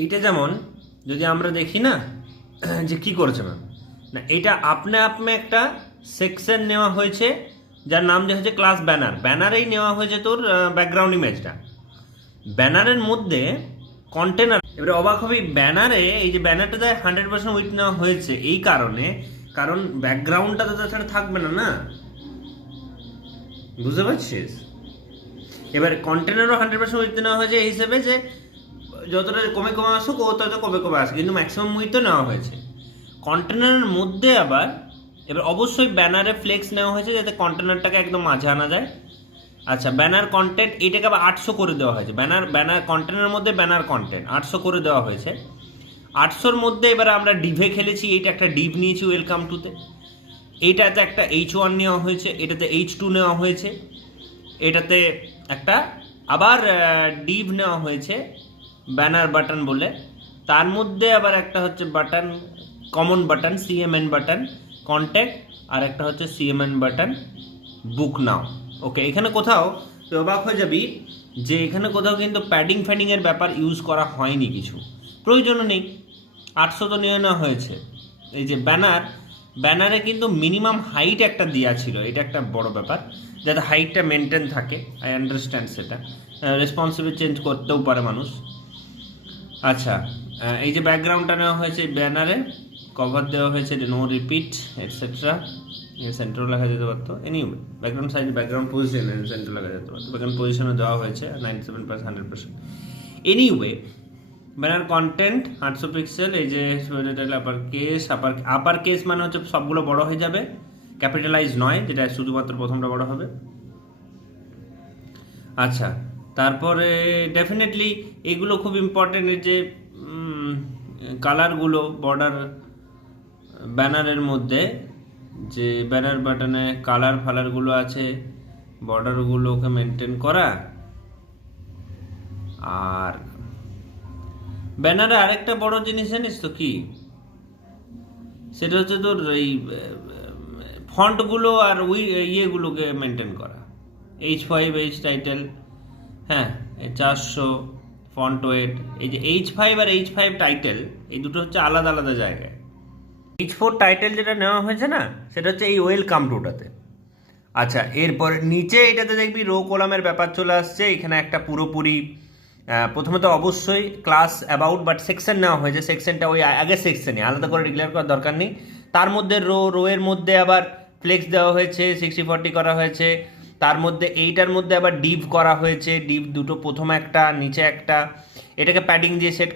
এইটা যেমন যদি আমরা দেখি না যে কি করেছে ম্যাম, না এটা আপনা আপনি একটা সেকশন নেওয়া হয়েছে যার নাম যে হচ্ছে ক্লাস ব্যানার। ব্যানারেই নেওয়া হয়েছে তোর ব্যাকগ্রাউন্ড ইমেজটা। ব্যানারের মধ্যে কন্টেনার, এবারে অবাক হবি ব্যানারে এই যে ব্যানারটাতে 100% উইথ নেওয়া হয়েছে এই কারণে, কারণ ব্যাকগ্রাউন্ডটা তো তাছাড়া থাকবে না না, বুঝতে পারছিস? এবার কন্টেনারও 100% উইথ নেওয়া হয়েছে এই হিসেবে যে যতটা কমে কমে আসুক ও তত কমে কমে আসে, কিন্তু ম্যাক্সিমাম উইথও নেওয়া হয়েছে। কন্টেনারের মধ্যে আবার এবার অবশ্যই ব্যানারে ফ্লেক্স নেওয়া হয়েছে যাতে কন্টেনারটাকে একদম মাঝে আনা যায়। আচ্ছা, ব্যানার কন্টেন্ট এইটাকে আবার 800 করে দেওয়া হয়েছে। ব্যানার কন্টেন্টের মধ্যে ব্যানার কন্টেন্ট 800 করে দেওয়া হয়েছে। 800-র মধ্যে এবার আমরা ডিভে খেলেছি, এইটা একটা ডিভ নিয়েছি ওয়েলকাম টুতে, এইটাতে একটা H1 নেওয়া হয়েছে, এটাতে H2 নেওয়া হয়েছে, এটাতে একটা আবার ডিভ নেওয়া হয়েছে ব্যানার বাটন বলে, তার মধ্যে আবার একটা হচ্ছে button, common button CMN button contact, আর একটা হচ্ছে সিএমএন বাটন বুক নাও। ওকে, এখানে কোথাও তো অবাক হয়ে যাবি যে এখানে কোথাও কিন্তু প্যাডিং ফ্যাডিংয়ের ব্যাপার ইউজ করা হয়নি, কিছু প্রয়োজনও নেই। 800 তো নিয়ে নেওয়া হয়েছে। এই যে ব্যানারে কিন্তু মিনিমাম হাইট একটা দেওয়া ছিল, এটা একটা বড় ব্যাপার, যাতে হাইটটা মেনটেন থাকে। আই আন্ডারস্ট্যান্ড, সেটা রেসপন্সিবল চেঞ্জ করতেও পারে মানুষ। আচ্ছা, এই যে ব্যাকগ্রাউন্ডটা নেওয়া হয়েছে ব্যানারে, কভার দেওয়া হয়েছে নো রিপিট এটসেট্রা, সেন্টারও লেখা যেতে পারতো। Anyway background size, background position centre লেখা যেতে পারতো, ব্যাকগ্রাউন্ড পজিশনে দেওয়া হয়েছে 97+100%। এনিওয়ে ব্যানার কন্টেন্ট 800 পিক্সেল, এই যে আপার কেস মানে হচ্ছে সবগুলো বড় হয়ে যাবে, ক্যাপিটালাইজ নয়, যেটা শুধুমাত্র প্রথমটা বড় হবে। আচ্ছা, তারপরে ডেফিনেটলি এগুলো খুব ইম্পর্টেন্ট, এই যে কালারগুলো বর্ডার ব্যানারের মধ্যে, যে ব্যানার বাটনে কালার ফালারগুলো আছে, বর্ডারগুলোকে মেনটেন করা। আর ব্যানারে আরেকটা বড় জিনিস জানিস তো কি, সেটা হচ্ছে তোর এই ফন্টগুলো আর ইয়েগুলোকে মেনটেন করা। H5 H টাইটেল, হ্যাঁ 400 ফন্ট ওয়েট। এই যে H5 আর H5 টাইটেল এই দুটো হচ্ছে আলাদা আলাদা জায়গায়। H4 টাইটেল যেটা নেওয়া হয়েছে না, সেটা হচ্ছে এই ওয়েলকাম টুটাতে। আচ্ছা, এরপর নিচে এটাতে দেখবি রো কলামের ব্যাপার চলে আসছে। এখানে একটা পুরোপুরি প্রথমে তো অবশ্যই ক্লাস অ্যাবাউট, বাট সেকশন নেওয়া হয়েছে, সেকশনটা ওই আগের সেকশনে আলাদা করে ডিক্লেয়ার করার দরকার নেই। তার মধ্যে রোয়ের মধ্যে আবার ফ্লেক্স দেওয়া হয়েছে, 60-40 করা হয়েছে। তার মধ্যে এইটার মধ্যে আবার ডিভ করা হয়েছে, ডিভ দুটো, প্রথমে একটা নিচে একটা, এটাকে প্যাডিং দিয়ে সেট